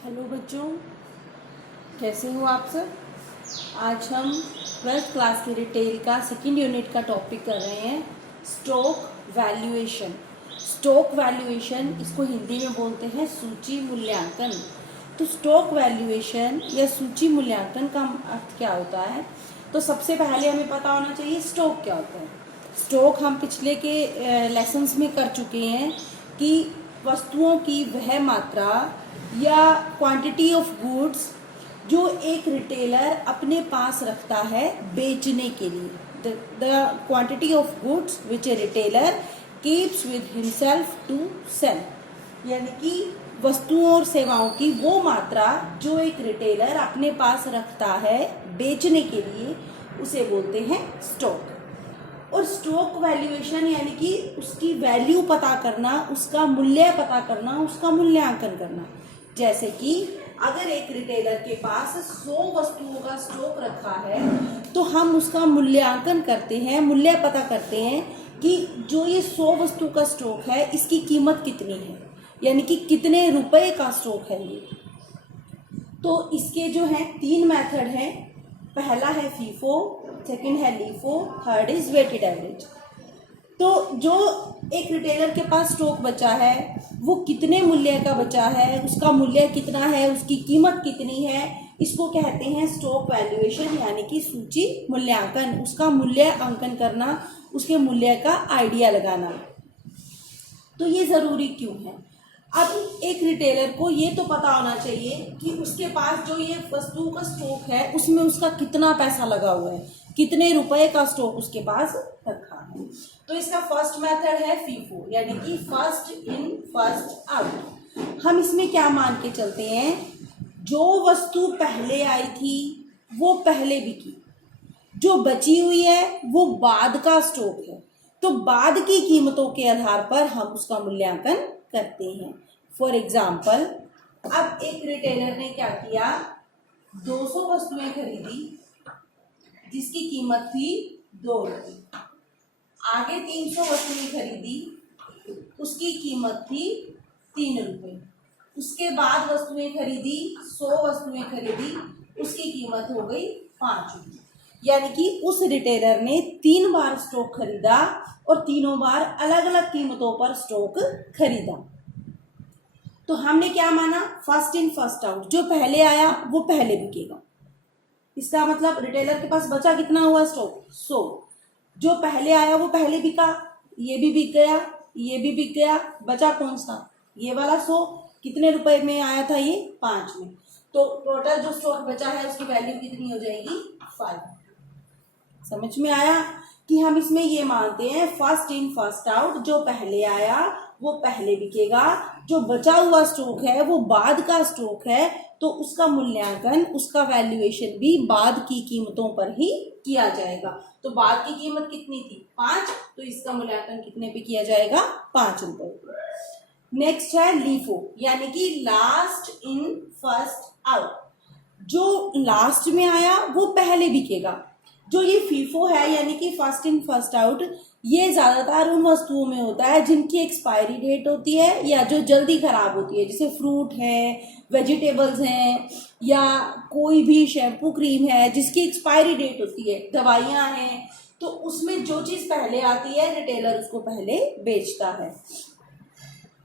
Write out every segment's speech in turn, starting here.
Hello बच्चों, कैसे हो आप सब। आज हम 12th क्लास के रिटेल का सेकंड यूनिट का टॉपिक कर रहे हैं स्टॉक वैल्यूएशन। स्टॉक वैल्यूएशन इसको हिंदी में बोलते हैं सूची मूल्यांकन। तो स्टॉक वैल्यूएशन या सूची मूल्यांकन का अर्थ क्या होता है। तो सबसे पहले हमें पता होना चाहिए स्टॉक क्या होता है। स्टॉक हम पिछले के लेसन्स में कर चुके हैं कि वस्तुओं की वह मात्रा या क्वांटिटी ऑफ गुड्स जो एक रिटेलर अपने पास रखता है बेचने के लिए। The quantity of goods which a retailer keeps with himself to sell, यानी कि वस्तुओं और सेवाओं की वो मात्रा जो एक रिटेलर अपने पास रखता है बेचने के लिए, उसे बोलते हैं स्टॉक। और स्टॉक वैल्यूएशन यानी कि उसकी वैल्यू पता करना, उसका मूल्य पता करना, उसका मूल्यांकन करना। जैसे कि अगर एक रिटेलर के पास 100 वस्तुओं का स्टॉक रखा है तो हम उसका मूल्यांकन करते हैं, मूल्य पता करते हैं कि जो ये 100 वस्तु का स्टॉक है इसकी कीमत कितनी है, यानी कि कितने रुपए का स्टॉक है ये। तो इसके जो है 3 मेथड हैं। पहला है फीफो, सेकंड है LIFO, third is weighted average. तो जो एक रिटेलर के पास स्टॉक बचा है वो कितने मूल्य का बचा है, उसका मूल्य कितना है, उसकी कीमत कितनी है, इसको कहते हैं स्टॉक वैल्यूएशन, यानी कि सूची मूल्यांकन। उसका मूल्य अंकन करना, उसके मूल्य का आइडिया लगाना। तो ये ज़रूरी क्यों है। अब एक रिटेलर को ये तो पता होना चाहिए कि उसके पास जो ये वस्तु का स्टॉक है उसमें उसका कितना पैसा लगा हुआ है, कितने रुपए का स्टॉक उसके पास रखा है। तो इसका फर्स्ट मेथड है फीफो, यानी कि फर्स्ट इन फर्स्ट आउट। हम इसमें क्या मान के चलते हैं, जो वस्तु पहले आई थी वो पहले बिकी, जो बची हुई है वो बाद का स्टॉक है। तो बाद की कीमतों के आधार पर हम उसका मूल्यांकन करते हैं। फॉर एग्जाम्पल, अब एक रिटेलर ने क्या किया, 200 वस्तुएं खरीदी जिसकी कीमत थी 2 रुपये। आगे 300 वस्तुएं खरीदी, उसकी कीमत थी 3 रुपये। उसके बाद वस्तुएं खरीदी, 100 वस्तुएं खरीदी, उसकी कीमत हो गई 5 रुपये। यानी कि उस रिटेलर ने 3 बार स्टॉक खरीदा और तीनों बार अलग अलग कीमतों पर स्टॉक खरीदा। तो हमने क्या माना, फर्स्ट इन फर्स्ट आउट। जो पहले आया वो पहले बिकेगा। इसका मतलब रिटेलर के पास बचा कितना हुआ स्टॉक, 100। जो पहले आया वो पहले बिका, ये भी बिक गया, ये भी बिक गया, बचा कौन सा, ये वाला 100। कितने रुपए में आया था ये, 5 में। तो टोटल जो स्टॉक बचा है उसकी वैल्यू कितनी हो जाएगी, 5। समझ में आया कि हम इसमें ये मानते हैं फर्स्ट इन फर्स्ट आउट। जो पहले आया वो पहले बिकेगा, जो बचा हुआ स्टॉक है वो बाद का स्टॉक है, तो उसका मूल्यांकन, उसका वैल्यूएशन भी बाद की कीमतों पर ही किया जाएगा। तो बाद की कीमत कितनी थी, 5, तो इसका मूल्यांकन कितने पे किया जाएगा, 5 रुपए। नेक्स्ट है लीफो, यानी कि लास्ट इन फर्स्ट आउट। जो लास्ट में आया वो पहले बिकेगा। जो ये फीफो है यानी कि फर्स्ट इन फर्स्ट आउट, ये ज्यादातर उन वस्तुओं में होता है जिनकी एक्सपायरी डेट होती है या जो जल्दी खराब होती है, जैसे फ्रूट है, वेजिटेबल्स हैं, या कोई भी शैम्पू क्रीम है जिसकी एक्सपायरी डेट होती है, दवाइयाँ हैं। तो उसमें जो चीज़ पहले आती है रिटेलर उसको पहले बेचता है।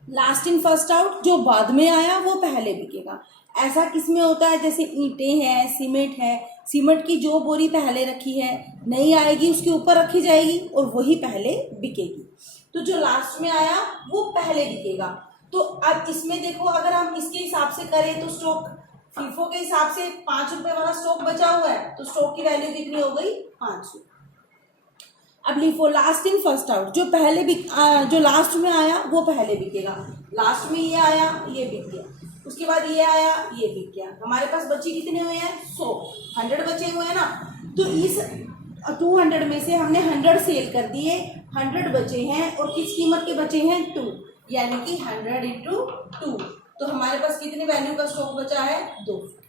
लास्ट इन फर्स्ट आउट, जो बाद में आया वो पहले बिकेगा। ऐसा किसमें होता है, जैसे ईंटें हैं, सीमेंट है, सीमेंट की जो बोरी पहले रखी है नहीं आएगी उसके ऊपर रखी जाएगी और वही पहले बिकेगी। तो जो लास्ट में आया वो पहले बिकेगा। तो अब इसमें देखो, अगर हम इसके हिसाब से करें तो स्टॉक फीफो के हिसाब से 5 रुपए वाला स्टॉक बचा हुआ है, तो स्टॉक की वैल्यू कितनी हो गई, 500। अब LIFO, last in first out, जो पहले जो लास्ट में आया वो पहले बिकेगा। लास्ट में ये आया, ये बिक गया, उसके बाद ये आया, ये बिक गया। हमारे पास बचे कितने हुए हैं, 100 बचे हुए हैं ना। तो इस 200 में से हमने 100 सेल कर दिए, 100 बचे हैं और किस कीमत के बचे हैं, 2, यानी कि 100 इंटू 2। तो हमारे पास कितनी वैल्यू का स्टॉक बचा है, 200।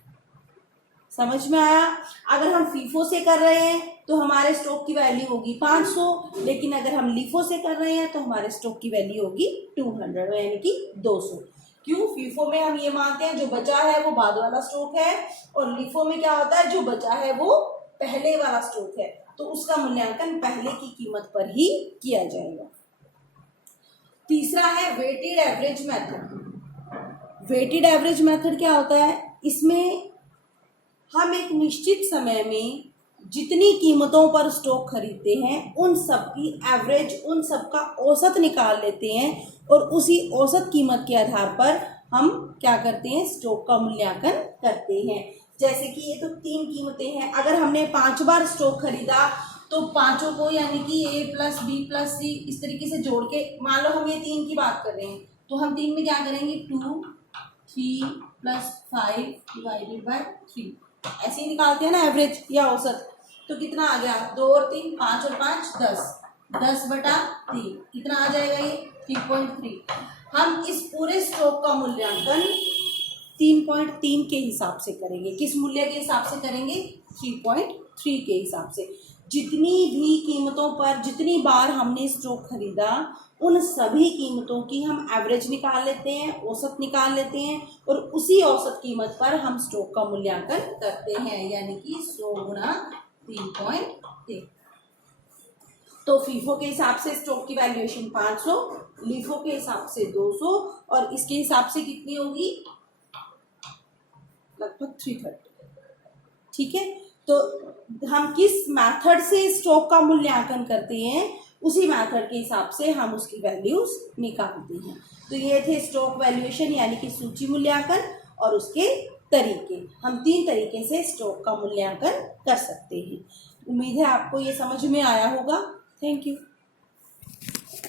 समझ में आया। अगर हम फीफो से कर रहे हैं तो हमारे स्टॉक की वैल्यू होगी 500, लेकिन अगर हम लीफो से कर रहे हैं तो हमारे स्टॉक की वैल्यू होगी 200, यानी कि 200। क्यों? फीफो में हम ये मानते हैं जो बचा है वो बाद वाला स्ट्रोक है, और लीफो में क्या होता है, जो बचा है वो पहले वाला स्ट्रोक है, तो उसका मूल्यांकन पहले की कीमत पर ही किया जाएगा। तीसरा है weighted average method. Weighted average method क्या होता है? इसमें हम एक निश्चित समय में जितनी कीमतों पर स्टॉक खरीदते हैं उन सब की एवरेज, उन सब का औसत निकाल लेते हैं, और उसी औसत कीमत के आधार पर हम क्या करते हैं, स्टॉक का मूल्यांकन करते हैं। जैसे कि ये तो 3 कीमतें हैं, अगर हमने 5 बार स्टॉक खरीदा तो पांचों को यानी कि A + B + C इस तरीके से जोड़ के, मान लो हम ये 3 की बात कर रहे हैं, तो हम 3 में क्या करेंगे, 2, 3 + 5 / 3 ऐसे ही निकालते हैं ना एवरेज या औसत। तो कितना आ गया, 2 और 3, 5 और 5 10, 10/3 कितना आ जाएगा, ये 3.3। हम इस पूरे स्टॉक का मूल्यांकन 3.3 के हिसाब से करेंगे। किस मूल्य के हिसाब से करेंगे, 3.3 के हिसाब से। जितनी भी कीमतों पर, जितनी बार हमने स्टॉक खरीदा, उन सभी कीमतों की हम एवरेज निकाल लेते हैं, औसत निकाल लेते हैं, और उसी औसत कीमत पर हम स्टॉक का मूल्यांकन करते हैं, यानी कि 100 × 3.3। तो फीफो के हिसाब से स्टॉक की वैल्यूएशन 500, लीफो के हिसाब से 200, और इसके हिसाब से कितनी होगी, लगभग 330। ठीक है, तो हम किस मेथड से स्टॉक का मूल्यांकन करते हैं, उसी मेथड के हिसाब से हम उसकी वैल्यूज निकालते हैं। तो ये थे स्टॉक वैल्यूएशन यानी कि सूची मूल्यांकन और उसके तरीके। हम 3 तरीके से स्टॉक का मूल्यांकन कर सकते हैं। उम्मीद है आपको ये समझ में आया होगा। Thank you.